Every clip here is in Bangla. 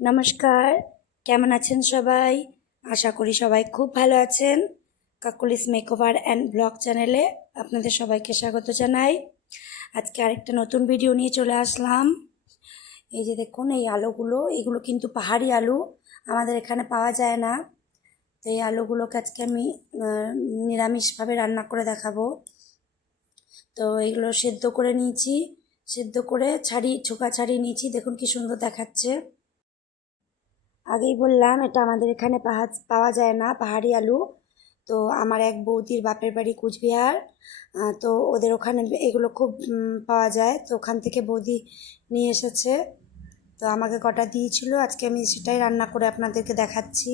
নমস্কার, কেমন আছেন সবাই? আশা করি সবাই খুব ভালো আছেন। কাকুলিস মেকওভার অ্যান্ড ব্লগ চ্যানেলে আপনাদের সবাইকে স্বাগত জানাই। আজকে আরেকটা নতুন ভিডিও নিয়ে চলে আসলাম। এই যে দেখুন, এই আলুগুলো, এগুলো কিন্তু পাহাড়ি আলু, আমাদের এখানে পাওয়া যায় না। তো এই আলুগুলোকে আজকে আমি নিরামিষভাবে রান্না করে দেখাবো। তো এগুলো সেদ্ধ করে নিয়েছি, সেদ্ধ করে ছোকা ছাড়িয়ে নিয়েছি। দেখুন কি সুন্দর দেখাচ্ছে। আগেই বললাম এটা আমাদের এখানে পাওয়া যায় না, পাহাড়ি আলু। তো আমার এক বৌদির বাপের বাড়ি কুচবিহার, তো ওদের ওখানে এগুলো খুব পাওয়া যায়। তো ওখান থেকে বৌদি নিয়ে এসেছে, তো আমাকে কটা দিয়েছিল। আজকে আমি সেটাই রান্না করে আপনাদেরকে দেখাচ্ছি।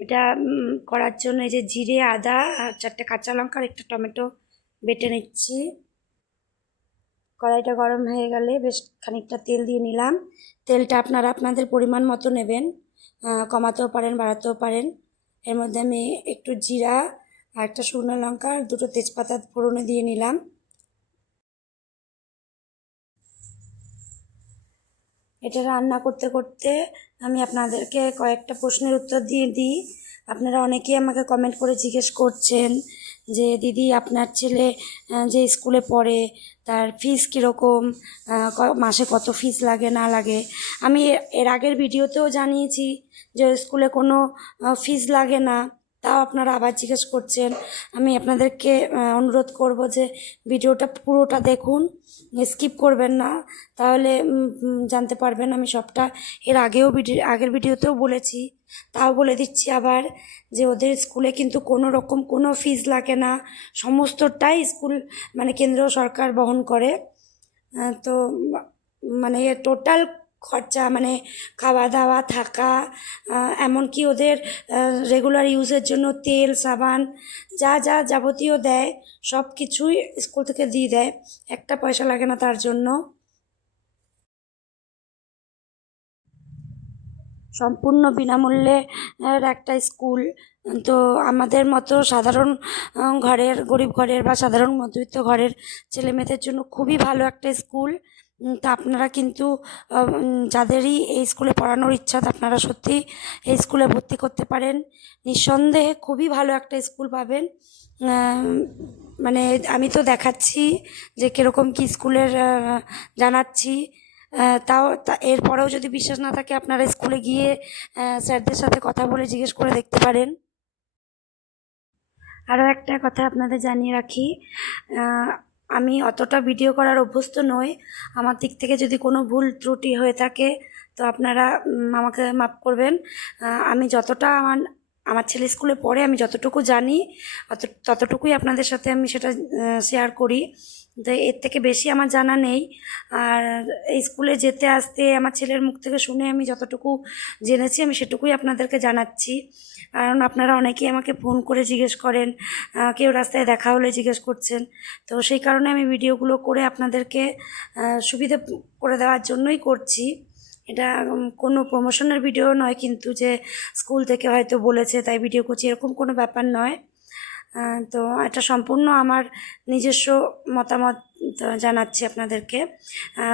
এটা করার জন্য এই যে জিরে, আদা আর 4টে কাঁচা লঙ্কা আর একটা টমেটো বেটে নিচ্ছি। কড়াইটা গরম হয়ে গেলে বেশ খানিকটা তেল দিয়ে নিলাম। তেলটা আপনারা আপনাদের পরিমাণ মতো নেবেন, কমাতেও পারেন বাড়াতেও পারেন। এর মধ্যে আমি একটু জিরা আর একটা শুকনো লঙ্কা আর 2টো তেজপাতা ফোড়নে দিয়ে নিলাম। এটা রান্না করতে করতে আমি আপনাদেরকে কয়েকটা প্রশ্নের উত্তর দিয়ে দিই। আপনারা অনেকেই আমাকে কমেন্ট করে জিজ্ঞেস করছেন যে দিদি, আপনার ছেলে যে স্কুলে পড়ে তার ফিস কীরকম, মাসে কত ফিস লাগে না লাগে। আমি এর আগের ভিডিওতেও জানিয়েছি যে স্কুলে কোনো ফিস লাগে না, তাও আপনারা আবার জিজ্ঞেস করছেন। আমি আপনাদেরকে অনুরোধ করব যে ভিডিওটা পুরোটা দেখুন, স্কিপ করবেন না, তাহলে জানতে পারবেন। আমি সবটা এর আগের ভিডিওতেও বলেছি, তাও বলে দিচ্ছি আবার, যে ওদের স্কুলে কিন্তু কোনো রকম কোনো ফিস লাগে না, সমস্তটাই স্কুল মানে কেন্দ্র সরকার বহন করে। তো মানে টোটাল খরচা মানে খাওয়া দাওয়া, থাকা, এমনকি ওদের রেগুলার ইউজের জন্য তেল, সাবান, যা যা যাবতীয় দেয় সব কিছুই স্কুল থেকে দিয়ে দেয়, একটা পয়সা লাগে না তার জন্য। সম্পূর্ণ বিনামূল্যে একটা স্কুল। তো আমাদের মতো সাধারণ গরিব ঘরের বা সাধারণ মধ্যবিত্ত ঘরের ছেলেমেয়েদের জন্য খুবই ভালো একটা স্কুল। তা আপনারা কিন্তু যাদেরই এই স্কুলে পড়ানোর ইচ্ছা, আপনারা সত্যি এই স্কুলে ভর্তি করতে পারেন। নিঃসন্দেহে খুবই ভালো একটা স্কুল পাবেন। মানে আমি তো দেখাচ্ছি যে কীরকম কী স্কুলের জানাচ্ছি, তাও এরপরেও যদি বিশ্বাস না থাকে আপনারা স্কুলে গিয়ে স্যারদের সাথে কথা বলে জিজ্ঞেস করে দেখতে পারেন। আরও একটা কথা আপনাদের জানিয়ে রাখি, আমি অতটা ভিডিও করার অভ্যস্ত নই। আমার দিক থেকে যদি কোনো ভুল ত্রুটি হয়ে থাকে তো আপনারা আমাকে মাফ করবেন। আমি যতটা আমার ছেলে স্কুলে পড়ে আমি যতটুকু জানি ততটুকুই আপনাদের সাথে আমি সেটা শেয়ার করি। তো এর থেকে বেশি আমার জানা নেই। আর এই স্কুলে যেতে আসতে আমার ছেলের মুখ থেকে শুনে আমি যতটুকু জেনেছি আমি সেটুকুই আপনাদেরকে জানাচ্ছি। কারণ আপনারা অনেকেই আমাকে ফোন করে জিজ্ঞেস করেন, কেউ রাস্তায় দেখা হলে জিজ্ঞেস করছেন। তো সেই কারণে আমি ভিডিওগুলো করে আপনাদেরকে সুবিধে করে দেওয়ার জন্যই করছি। এটা কোনো প্রমোশনের ভিডিও নয় কিন্তু, যে স্কুল থেকে হয়তো বলেছে তাই ভিডিও করছি, এরকম কোনো ব্যাপার নয়। তো এটা সম্পূর্ণ আমার নিজস্ব মতামত জানাচ্ছি আপনাদেরকে।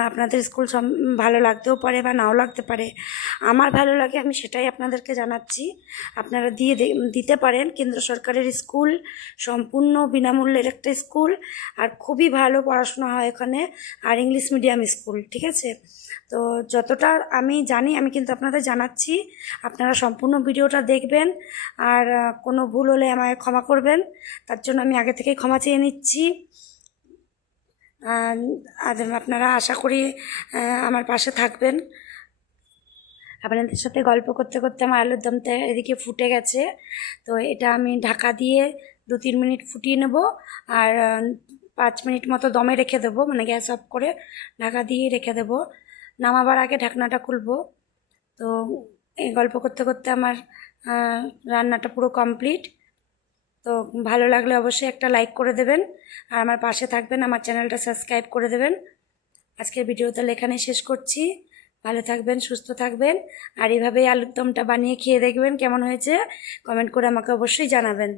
আপনাদের স্কুল ভালো লাগতেও পারে বা নাও লাগতে পারে, আমার ভালো লাগে আমি সেটাই আপনাদেরকে জানাচ্ছি। আপনারা দিতে পারেন। কেন্দ্র সরকারের স্কুল, সম্পূর্ণ বিনামূল্যের একটা স্কুল, আর খুবই ভালো পড়াশোনা হয় এখানে, আর ইংলিশ মিডিয়াম স্কুল, ঠিক আছে। তো যতটা আমি জানি আমি কিন্তু আপনাদের জানাচ্ছি। আপনারা সম্পূর্ণ ভিডিওটা দেখবেন, আর কোনো ভুল হলে আমায় ক্ষমা করবেন, তার জন্য আমি আগে থেকেই ক্ষমা চেয়ে নিচ্ছি। আর আপনারা আশা করি আমার পাশে থাকবেন। আপনাদের সাথে গল্প করতে করতে আমার আলুর দমটা এদিকে ফুটে গেছে। তো এটা আমি ঢাকা দিয়ে 2-3 মিনিট ফুটিয়ে নেব, আর 5 মিনিট মতো দমে রেখে দেবো, মানে গ্যাস অফ করে ঢাকা দিয়ে রেখে দেবো। নামাবার আগে ঢাকনাটা খুলবো। তো এই গল্প করতে করতে আমার রান্নাটা পুরো কমপ্লিট। তো ভালো লাগলে অবশ্যই একটা লাইক করে দেবেন, আর আমার পাশে থাকবেন, আমার চ্যানেলটা সাবস্ক্রাইব করে দেবেন। আজকের ভিডিওটা এখানেই শেষ করছি। ভালো থাকবেন, সুস্থ থাকবেন, আর এইভাবেই আলুর দমটা বানিয়ে খেয়ে দেখবেন কেমন হয়েছে। কমেন্ট করে আমাকে অবশ্যই জানাবেন।